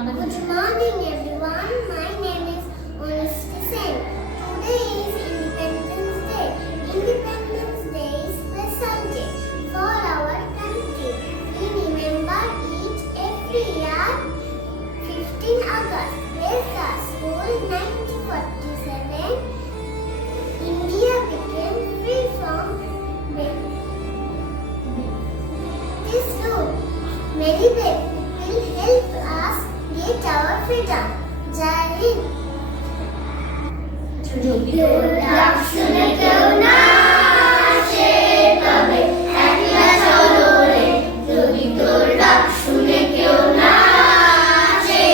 Good morning everyone. My name is Onishti Sen. Today is Independence Day. Independence Day is special day for our country. We remember each every year 15 August. Let us school 1947. India became free from this rule. Many people help us get our freedom. Jai Hind. যদি তোর ডাক শুনে কেউ না আসে তবে একলা চলো রে। যদি তোর ডাক শুনে কেউ না আসে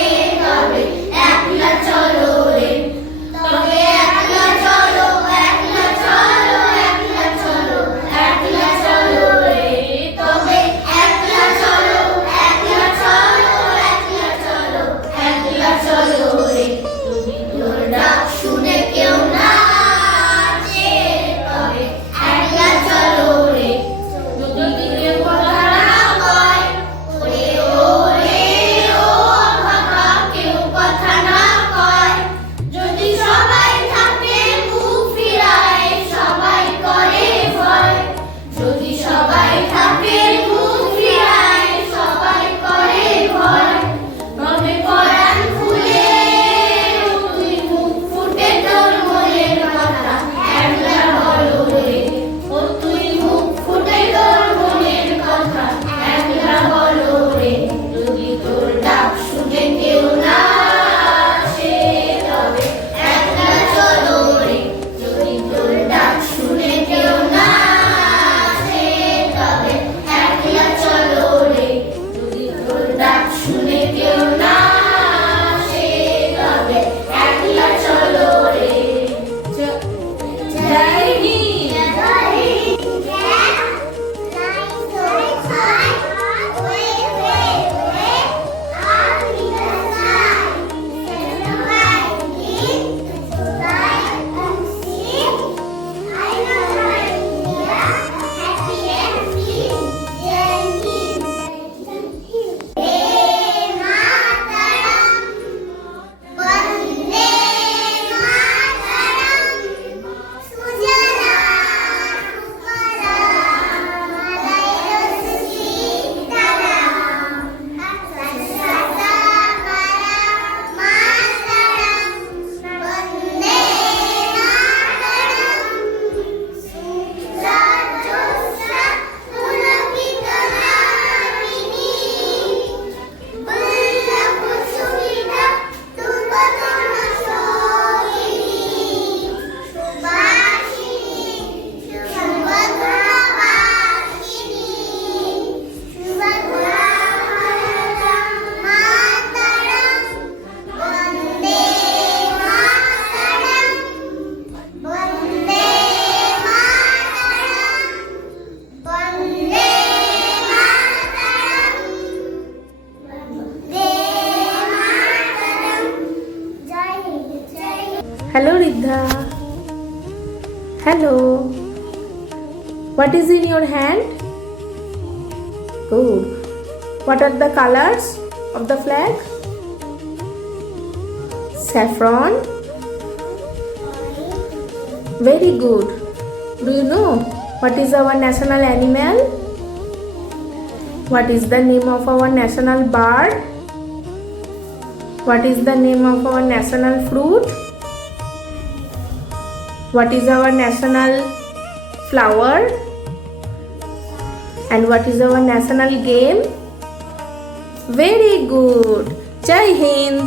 তবে একলা চলো রে। তবে একলা চলো, একলা চলো, একলা চলো, একলা চলো রে। তবে একলা চলো, একলা চলো, একলা চলো, একলা চলো রে। যদি তোর ডাক শুনে কেউ না আসে তবে একলা চলো রে। যদি কেউ কথা না কয় ওরে ও রে ও ভাবা, কেউ কথা না কয়। যদি সবাই থাকে মুখ ফিরায়, সবাই করে ভয়। যদি সবাই থাকে মুখ ফিরায়, সবাই করে ভয়। তবে পরাণ খুলে তুই মুখ ফুটে তোর মনের কথা একলা বলো রে। ও তুই মুখ ফুটে তোর মনের কথা একলা বলো রে। যদি তোর ডাক শুনে কেউ না আসে তবে একলা চলো রে। যদি তোর ডাক শুনে কেউ না আসে তবে একলা চলো রে। যদি তোর ডাক শুনে কেউ না আসে তবে একলা চলো রে। জয় Hind. Hello Riddha. Hello. What is in your hand? Good. What are the colors of the flag? Saffron. Very good. Do you know what is our national animal? What is the name of our national bird? What is the name of our national fruit? What is our national flower? And what is our national game? Very good. Jai Hind.